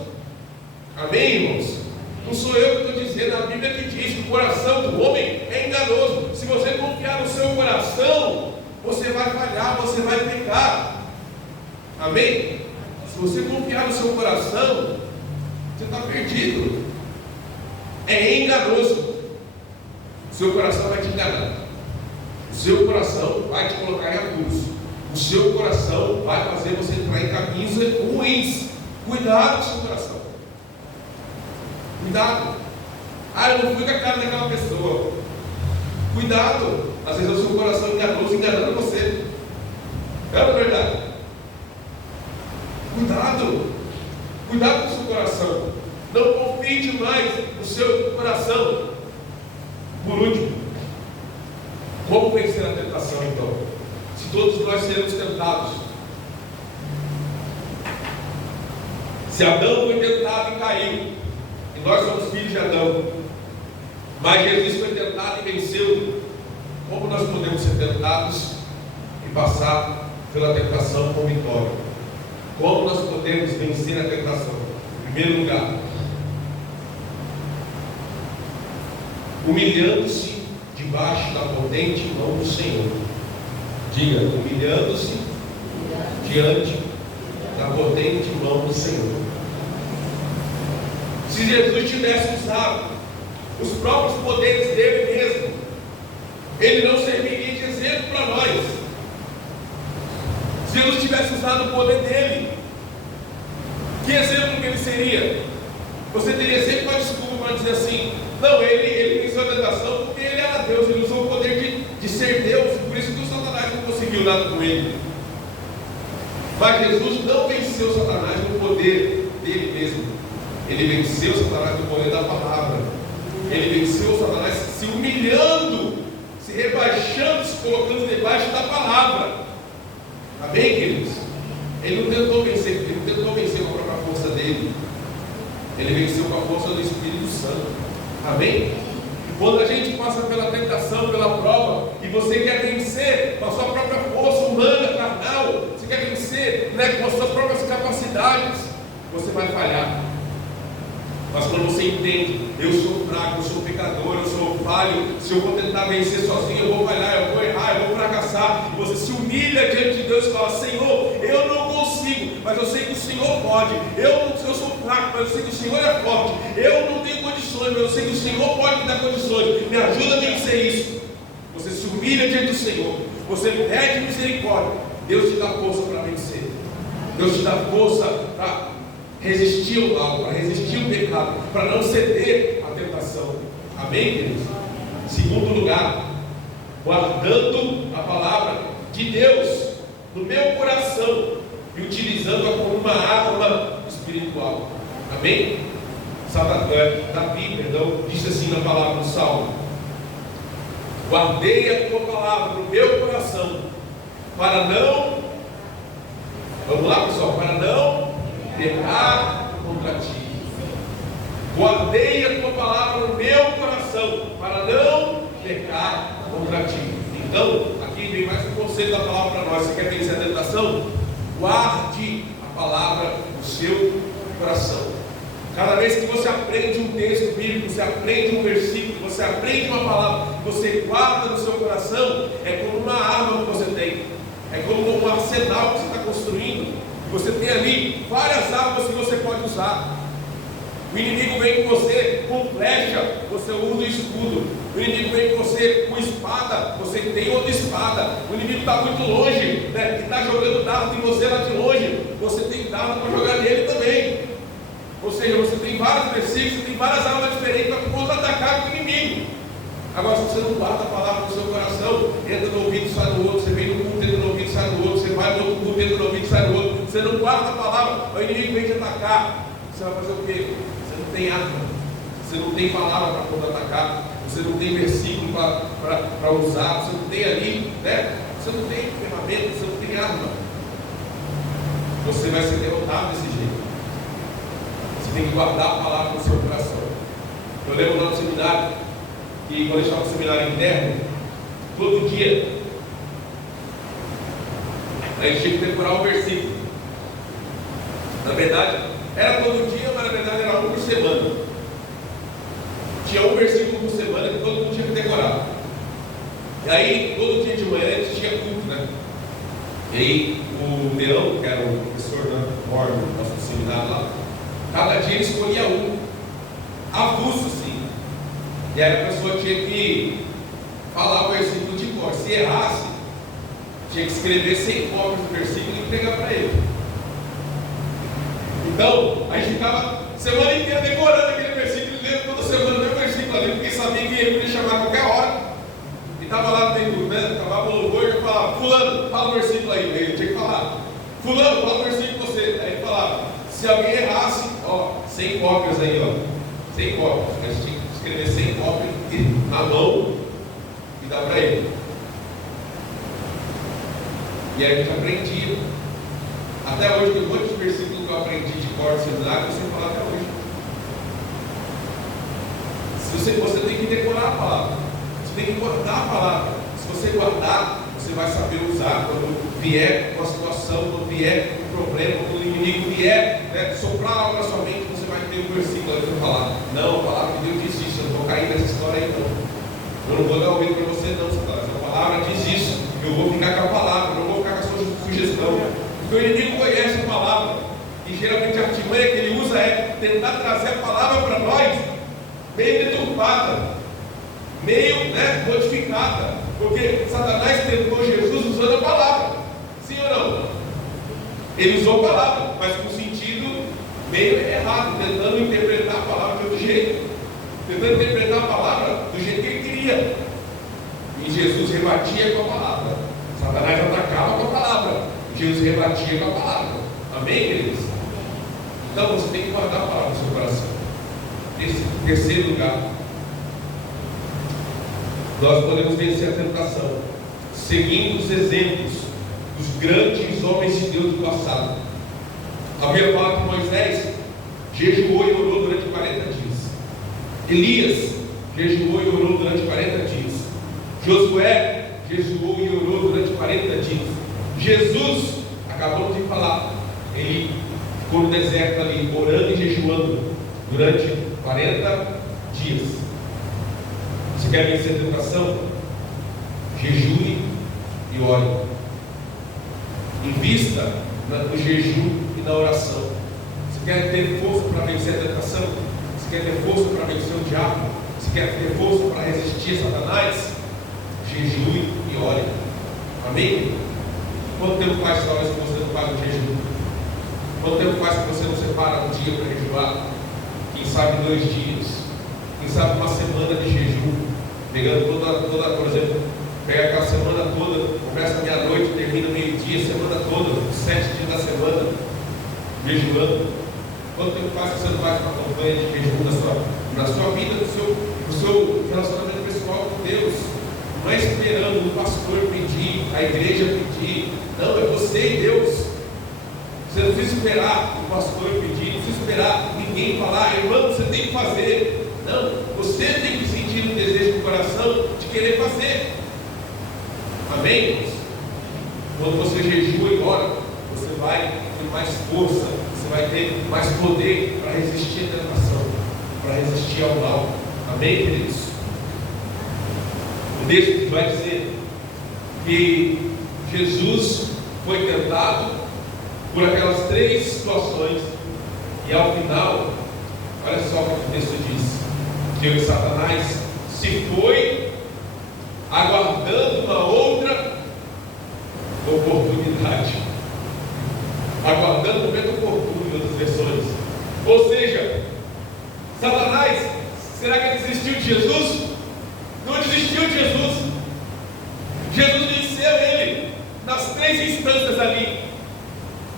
Amém, irmãos? Não sou eu que estou dizendo, a Bíblia que diz que o coração do homem é enganoso. Se você confiar no seu coração, você vai falhar, você vai pecar. Amém? Se você confiar no seu coração, você está perdido. É enganoso. O seu coração vai te enganar. O seu coração vai te colocar em apuros. O seu coração vai fazer você entrar em caminhos ruins. Cuidado com o seu coração. Cuidado. Eu não fui com a cara daquela pessoa. Cuidado. Às vezes é o seu coração enganoso, enganando você. É ou não é verdade? Cuidado. Cuidado com o seu coração. Não confie demais no seu coração. Por último, como vencer a tentação então? Se todos nós seremos tentados. Se Adão foi tentado e caiu, e nós somos filhos de Adão, mas Jesus foi tentado e venceu, como nós podemos ser tentados e passar pela tentação com vitória? Como nós podemos vencer a tentação? Em primeiro lugar, humilhando-se debaixo da potente mão do Senhor. Diga, humilhando-se diante da potente mão do Senhor. Se Jesus tivesse usado os próprios poderes dele mesmo, ele não serviria de exemplo para nós. Se Jesus tivesse usado o poder dele, que exemplo que ele seria? Você teria sempre uma desculpa para dizer assim: não, ele venceu a tentação porque ele era Deus, ele usou o poder de ser Deus, por isso que o Satanás não conseguiu nada com ele. Mas Jesus não venceu Satanás no poder dele mesmo. Ele venceu Satanás no poder da palavra. Ele venceu Satanás se humilhando, se rebaixando, se colocando debaixo da palavra. Amém, queridos? Ele não tentou vencer com a própria força dele. Ele venceu com a força do Espírito Santo. Amém? Quando a gente passa pela tentação, pela prova, e você quer vencer com a sua própria força humana, carnal, você quer vencer, com as suas próprias capacidades, você vai falhar. Mas quando você entende, eu sou fraco, eu sou pecador, eu sou falho, se eu vou tentar vencer sozinho, eu vou falhar, eu vou errar, eu vou fracassar, e você se humilha diante de Deus e fala: Senhor, eu não consigo, mas eu sei que o Senhor pode. Eu sou fraco, mas eu sei que o Senhor é forte. Eu não tenho condições, mas eu sei que o Senhor pode me dar condições. Me ajuda a vencer isso. Você se humilha diante do Senhor, você pede misericórdia, Deus te dá força para vencer. Deus te dá força para resistir ao mal, para resistir ao pecado, para não ceder à tentação. Amém, queridos? Segundo lugar, guardando a palavra de Deus no meu coração e utilizando-a como uma arma espiritual. Amém? Davi, disse assim na palavra do Salmo: guardei a tua palavra no meu coração, para não, vamos lá pessoal, para não pecar contra ti. Guardei a tua palavra no meu coração, para não pecar contra ti. Então, aqui vem mais um conselho da palavra para nós. Você quer vencer a tentação? Guarde a palavra no seu coração. Cada vez que você aprende um texto bíblico, você aprende um versículo, você aprende uma palavra, você guarda no seu coração, é como uma arma que você tem, é como um arsenal que você está construindo. Você tem ali várias armas que você pode usar. O inimigo vem com você com flecha, você usa o escudo. O inimigo vem com você com espada, você tem outra espada. O inimigo está muito longe, e está jogando dardo em você lá de longe, você tem dardo para jogar nele também. Ou seja, você tem vários versículos, você tem várias armas diferentes para contra-atacar o inimigo. Agora, se você não guarda a palavra no seu coração, entra no ouvido e sai no outro, você vem no culto, entra no ouvido e sai no outro, você vai no outro culto, entra no ouvido e sai no outro, você não guarda a palavra, o inimigo vem te atacar, você vai fazer o quê? Você não tem arma, você não tem palavra para contra-atacar, você não tem versículo para usar, você não tem ali, você não tem ferramenta, você não tem arma. Você vai ser derrotado desse jeito. Você tem que guardar a palavra no seu coração. Eu lembro lá no seminário, e quando eu estava no seminário interno, todo dia a gente tinha que decorar um versículo. Na verdade, era todo dia, mas na verdade era um por semana. Tinha um versículo por semana que todo mundo tinha que decorar. E aí, todo dia de manhã a gente tinha culto, né? E aí, o Leão, que era o professor, né, Mormon, nosso seminário lá, cada dia ele escolhia um, avulso assim. E aí a pessoa tinha que falar o versículo de cor. Se errasse, tinha que escrever 100 cópias do versículo e entregar para ele. Então, a gente ficava semana inteira decorando aquele versículo e lendo toda semana o mesmo versículo ali, porque sabia que ele podia chamar a qualquer hora. E estava lá dentro, né? Acabava o louvor e eu falava: Fulano, fala o versículo aí. Ele tinha que falar: Fulano, fala o versículo você. Aí ele falava: se alguém errasse, ó, 100 cópias aí, ó. 100 cópias. A gente tinha que escrever 100 cópias na mão e dar para ele. E aí a gente aprendia. Até hoje, tem um monte de versículos que eu aprendi de cor no seminário, que eu sei falar até hoje. Você tem que decorar a palavra. Você tem que guardar a palavra. Se você guardar, você vai saber usar quando vier uma situação, quando vier um problema, quando o inimigo vier, né, soprar algo na sua mente, você vai ter um versículo ali para falar: não, a palavra de Deus diz isso, eu não vou cair nessa história aí não. Eu não vou dar ouvido para você não, a palavra diz isso. Eu vou ficar com a palavra, eu não vou ficar com a sua sugestão. Porque o inimigo conhece a palavra. E geralmente a artimanha que ele usa é tentar trazer a palavra para nós meio deturpada, meio, né, modificada. Porque Satanás tentou Jesus usando a palavra. Sim ou não? Ele usou a palavra, mas com sentido meio errado, tentando interpretar a palavra de outro jeito, tentando interpretar a palavra do jeito que ele queria. E Jesus rebatia com a palavra. Satanás atacava com a palavra. Jesus rebatia com a palavra. Amém, queridos? Então você tem que guardar a palavra no seu coração. Esse terceiro lugar, nós podemos vencer a tentação seguindo os exemplos dos grandes homens de Deus do passado. Havia falado que Moisés jejuou e orou durante 40 dias. Elias jejuou e orou durante 40 dias. Josué jejuou e orou durante 40 dias. Jesus, acabamos de falar, ele ficou no deserto ali, orando e jejuando durante 40 dias. Você quer vencer a tentação? Jejue e ore. Invista no jejum e na oração. Você quer ter força para vencer a tentação? Você quer ter força para vencer o diabo? Você quer ter força para resistir a Satanás? Jejue e ore. Amém? Quanto tempo faz talvez que você não faz o jejum? Quanto tempo faz que você não separa um dia para jejuar? Quem sabe 2 dias? Quem sabe uma semana de jejum? Pegando toda, por exemplo, pega aquela semana toda, começa meia-noite, termina meio-dia, semana toda, 7 dias da semana, jejuando. Quanto tempo faz que você não faz uma campanha de jejum na sua vida, no seu relacionamento pessoal com Deus? Não é esperando o pastor pedir, a igreja pedir. Não, é você e Deus. Você não precisa esperar o pastor pedir, não precisa esperar ninguém falar: irmão, você tem que fazer. Não, você tem que sentir um desejo no coração de querer fazer. Amém, irmãos? Quando você jejua e ora, você vai ter mais força, você vai ter mais poder para resistir à tentação, para resistir ao mal. Amém, queridos? O texto vai dizer que Jesus foi tentado por aquelas 3 situações, e ao final, olha só o que o texto diz: que o Satanás se foi aguardando uma outra oportunidade, aguardando o momento oportuno, em outras versões. Ou seja, Satanás, será que ele desistiu de Jesus? Não desistiu de Jesus. Jesus venceu ele nas 3 instâncias ali.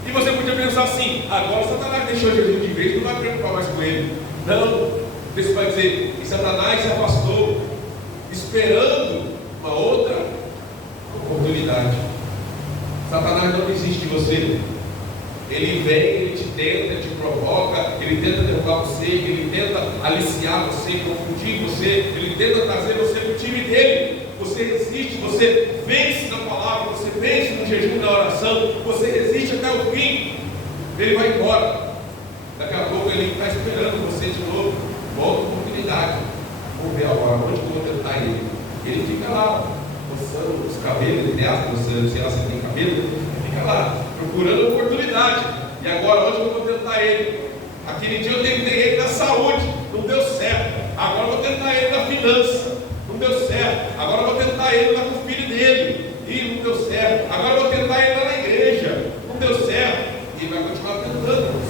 E você podia pensar assim: agora Satanás deixou Jesus de vez, não vai preocupar mais com ele. Não, você vai dizer que Satanás se afastou, esperando uma outra oportunidade. Satanás não desiste de você. Ele vem, ele te tenta, ele te provoca, ele tenta derrubar você, ele tenta aliciar você, confundir você, ele tenta trazer você para o time dele. Você resiste, você vence na palavra, você vence no jejum, na oração, você resiste até o fim. Ele vai embora. Daqui a pouco ele está esperando você de novo. Volta oportunidade. Vamos ver agora onde que eu vou tentar ele. Ele fica lá, coçando os cabelos, entre aspas, sei lá se tem cabelo, ele fica lá, procurando oportunidade. E agora onde que eu vou tentar ele? Aquele dia eu tentei ele na saúde, não deu certo. Agora eu vou tentar ele na finança, não deu certo. Agora eu vou tentar ele lá com o filho dele, e não deu certo. Agora eu vou tentar ele lá na igreja, não deu certo. E ele vai continuar tentando,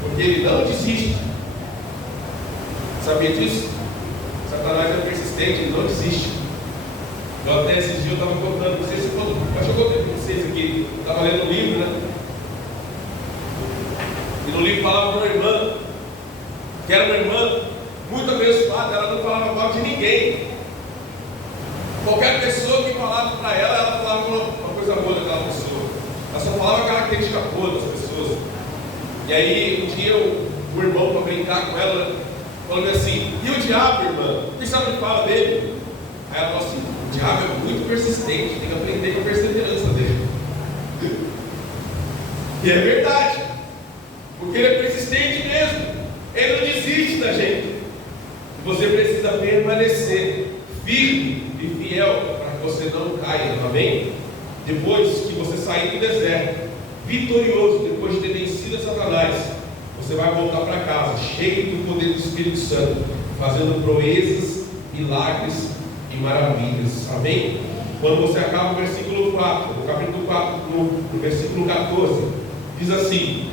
porque ele não desiste. Sabia disso? Satanás é persistente, ele não desiste. Eu até esses dias eu estava contando, não sei se quando, acho que eu contei para vocês aqui, eu estava lendo um livro, né? E no livro falava uma irmã, que era uma irmã muito abençoada, ela não falava mal de ninguém. Qualquer pessoa que falava para ela, ela falava uma coisa boa daquela pessoa. Ela só falava característica boa das pessoas. E aí um dia o irmão, para brincar com ela, falou assim: e o diabo, irmã? Quem sabe que fala dele? Aí ela falou assim: o diabo é muito persistente, tem que aprender com a perseverança dele. E é verdade, porque ele é persistente mesmo, ele não desiste da gente. Você precisa permanecer firme e fiel para que você não caia, amém? Depois que você sair do deserto, vitorioso, depois de ter vencido Satanás, você vai voltar para casa, cheio do poder do Espírito Santo, fazendo proezas, milagres e maravilhas, amém? Quando você acaba o versículo 4, no capítulo 4, no versículo 14, diz assim: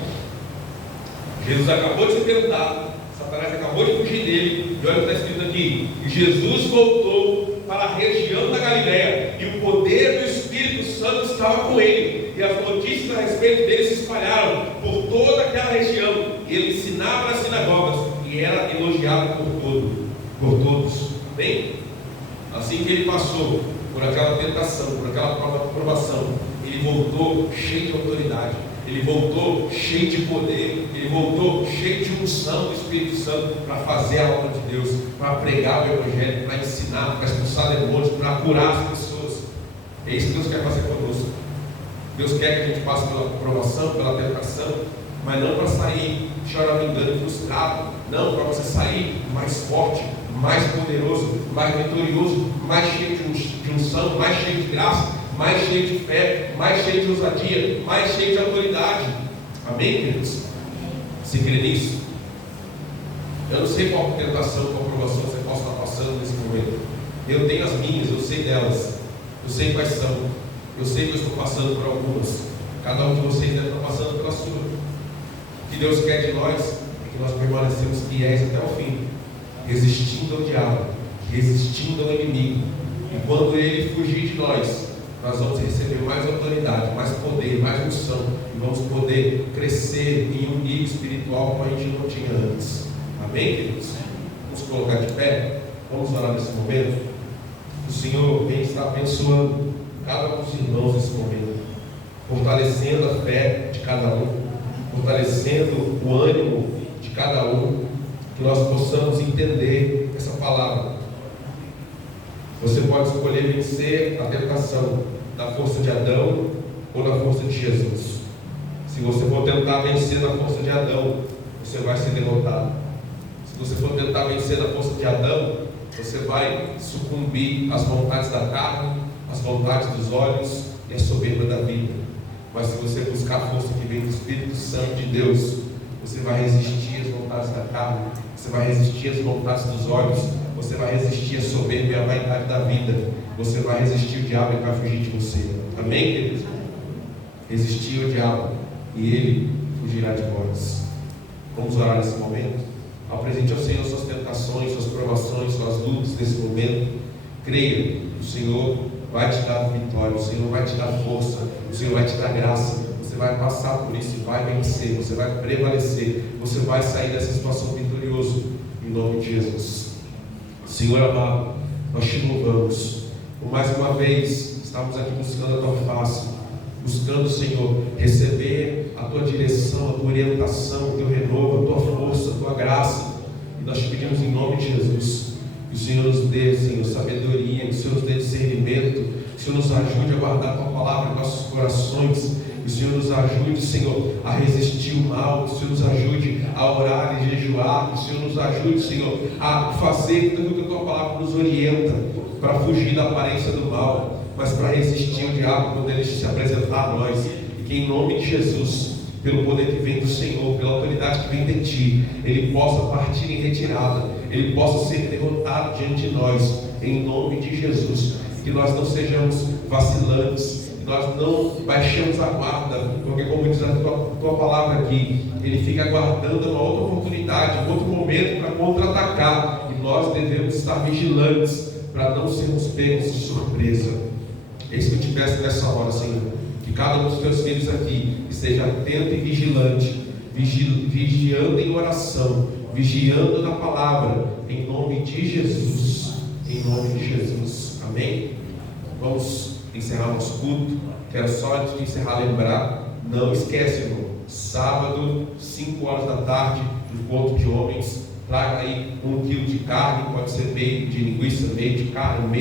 Jesus acabou de ser tentado, Satanás acabou de fugir dele, e olha o que está escrito aqui: e Jesus voltou para a região da Galileia, e o poder do Espírito Santo estava com ele, e as notícias a respeito dele se espalharam por toda aquela região, e ele ensinava nas sinagogas, e era elogiado por todos, amém? Assim que ele passou por aquela tentação, por aquela provação, ele voltou cheio de autoridade, ele voltou cheio de poder, ele voltou cheio de unção do Espírito Santo para fazer a obra de Deus, para pregar o Evangelho, para ensinar, para expulsar demônios, para curar as pessoas. É isso que Deus quer fazer conosco. Deus quer que a gente passe pela provação, pela tentação, mas não para sair choramingando e frustrado, não, para você sair mais forte, mais poderoso, mais vitorioso, mais cheio de unção, mais cheio de graça, mais cheio de fé, mais cheio de ousadia, mais cheio de autoridade. Amém, queridos? Você crê nisso? Eu não sei qual tentação, qual provação você possa estar passando nesse momento. Eu tenho as minhas, eu sei delas, eu sei quais são, eu sei que eu estou passando por algumas. Cada um de vocês deve estar passando pela sua. O que Deus quer de nós é que nós permanecemos fiéis até o fim, resistindo ao diabo, resistindo ao inimigo. E quando ele fugir de nós vamos receber mais autoridade, mais poder, mais unção, e vamos poder crescer em um nível espiritual como a gente não tinha antes. Amém, queridos? Vamos colocar de pé, vamos orar nesse momento. O Senhor vem estar abençoando cada um dos irmãos nesse momento, fortalecendo a fé de cada um, fortalecendo o ânimo de cada um, que nós possamos entender essa palavra. Você pode escolher vencer a tentação da força de Adão ou da força de Jesus. Se você for tentar vencer na força de Adão, você vai ser derrotado. Se você for tentar vencer na força de Adão, você vai sucumbir às vontades da carne, às vontades dos olhos e à soberba da vida. Mas se você buscar a força que vem do Espírito Santo de Deus, você vai resistir às vontades da carne, você vai resistir às vontades dos olhos, você vai resistir à soberba e à vaidade da vida. Você vai resistir o diabo e vai fugir de você. Amém, queridos? Resistir o diabo e ele fugirá de vós. Vamos orar nesse momento. Apresente ao Senhor suas tentações, suas provações, suas lutas nesse momento. Creia, o Senhor vai te dar vitória, o Senhor vai te dar força, o Senhor vai te dar graça. Você vai passar por isso e vai vencer, você vai prevalecer, você vai sair dessa situação vitorioso, em nome de Jesus. Senhor amado, nós te louvamos, por mais uma vez estamos aqui buscando a tua face, buscando, Senhor, receber a tua direção, a tua orientação, o teu renovo, a tua força, a tua graça. E nós te pedimos em nome de Jesus, que o Senhor nos dê, Senhor, sabedoria, que o Senhor nos dê discernimento, que o Senhor nos ajude a guardar a tua palavra em nossos corações, que o Senhor nos ajude, Senhor, a resistir o mal, que o Senhor nos ajude a orar e jejuar, que o Senhor nos ajude, Senhor, a fazer tudo que a tua palavra nos orienta, para fugir da aparência do mal, mas para resistir o diabo quando ele se apresentar a nós. E que em nome de Jesus, pelo poder que vem do Senhor, pela autoridade que vem de Ti, Ele possa partir em retirada, Ele possa ser derrotado diante de nós, em nome de Jesus. Que nós não sejamos vacilantes, que nós não baixemos a guarda, porque como diz a tua palavra aqui, Ele fica aguardando uma outra oportunidade, um outro momento para contra-atacar, e nós devemos estar vigilantes, para não sermos pegos de surpresa. É isso que eu te peço nessa hora, Senhor. Que cada um dos teus filhos aqui esteja atento e vigilante, vigiando em oração, vigiando na palavra, em nome de Jesus. Em nome de Jesus. Amém? Vamos encerrar nosso culto. Quero só, antes de encerrar, lembrar: não esquece, irmão, sábado, 5 horas da tarde, encontro de homens. Traga aí 1 quilo de carne, pode ser meio de linguiça, meio de carne,